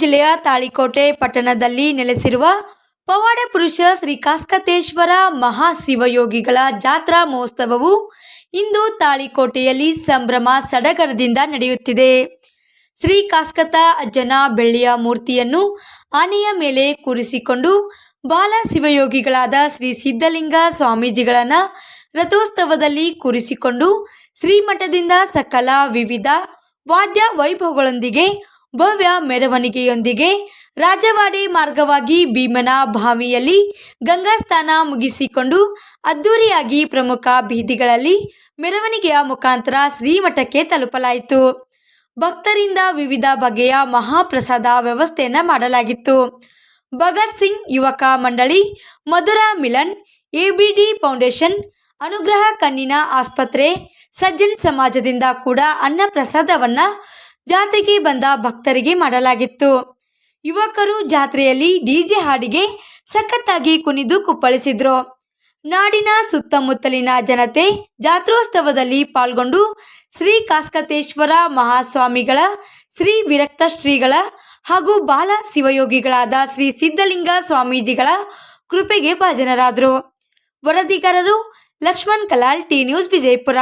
ಜಿಲ್ಲೆಯ ತಾಳಿಕೋಟೆ ಪಟ್ಟಣದಲ್ಲಿ ನೆಲೆಸಿರುವ ಪವಾಡ ಪುರುಷ ಶ್ರೀ ಕಾಸ್ಕತೇಶ್ವರ ಮಹಾಶಿವಯೋಗಿಗಳ ಜಾತ್ರಾ ಮಹೋತ್ಸವವು ಇಂದು ತಾಳಿಕೋಟೆಯಲ್ಲಿ ಸಂಭ್ರಮ ಸಡಗರದಿಂದ ನಡೆಯುತ್ತಿದೆ. ಶ್ರೀ ಕಾಸ್ಕತ ಅಜ್ಜನ ಬೆಳ್ಳಿಯ ಮೂರ್ತಿಯನ್ನು ಆನೆಯ ಮೇಲೆ ಕೂರಿಸಿಕೊಂಡು ಬಾಲ ಶಿವಯೋಗಿಗಳಾದ ಶ್ರೀ ಸಿದ್ಧಲಿಂಗ ಸ್ವಾಮೀಜಿಗಳನ್ನು ರಥೋತ್ಸವದಲ್ಲಿ ಕೂರಿಸಿಕೊಂಡು ಶ್ರೀಮಠದಿಂದ ಸಕಲ ವಿವಿಧ ವಾದ್ಯ ವೈಭವಗಳೊಂದಿಗೆ ಭವ್ಯ ಮೆರವಣಿಗೆಯೊಂದಿಗೆ ರಾಜವಾಡಿ ಮಾರ್ಗವಾಗಿ ಭೀಮನ ಭಾವಿಯಲ್ಲಿ ಗಂಗಾ ಸ್ನಾನ ಮುಗಿಸಿಕೊಂಡು ಅದ್ದೂರಿಯಾಗಿ ಪ್ರಮುಖ ಬೀದಿಗಳಲ್ಲಿ ಮೆರವಣಿಗೆಯ ಮುಖಾಂತರ ಶ್ರೀಮಠಕ್ಕೆ ತಲುಪಲಾಯಿತು. ಭಕ್ತರಿಂದ ವಿವಿಧ ಬಗೆಯ ಮಹಾಪ್ರಸಾದ ವ್ಯವಸ್ಥೆಯನ್ನು ಮಾಡಲಾಗಿತ್ತು. ಭಗತ್ ಸಿಂಗ್ ಯುವಕ ಮಂಡಳಿ, ಮಧುರಾ ಮಿಲನ್, ಎಬಿಡಿ ಫೌಂಡೇಶನ್, ಅನುಗ್ರಹ ಕಣ್ಣಿನ ಆಸ್ಪತ್ರೆ, ಸಜ್ಜನ್ ಸಮಾಜದಿಂದ ಕೂಡ ಅನ್ನ ಪ್ರಸಾದವನ್ನ ಜಾತ್ರೆಗೆ ಬಂದ ಭಕ್ತರಿಗೆ ಮಾಡಲಾಗಿತ್ತು. ಯುವಕರು ಜಾತ್ರೆಯಲ್ಲಿ ಡಿಜೆ ಹಾಡಿಗೆ ಸಖತ್ತಾಗಿ ಕುಣಿದು ಕುಪ್ಪಳಿಸಿದ್ರು. ನಾಡಿನ ಸುತ್ತಮುತ್ತಲಿನ ಜನತೆ ಜಾತ್ರೋತ್ಸವದಲ್ಲಿ ಪಾಲ್ಗೊಂಡು ಶ್ರೀ ಕಾಸ್ಕತೇಶ್ವರ ಮಹಾಸ್ವಾಮಿಗಳ, ಶ್ರೀ ವಿರಕ್ತ ಶ್ರೀಗಳ ಹಾಗೂ ಬಾಲ ಶಿವಯೋಗಿಗಳಾದ ಶ್ರೀ ಸಿದ್ಧಲಿಂಗ ಸ್ವಾಮೀಜಿಗಳ ಕೃಪೆಗೆ ಭಾಜನರಾದರು. ವರದಿಗಾರರು ಲಕ್ಷ್ಮಣ್ ಕಲಾಲ್, ಟಿ ನ್ಯೂಸ್ ವಿಜಯಪುರ.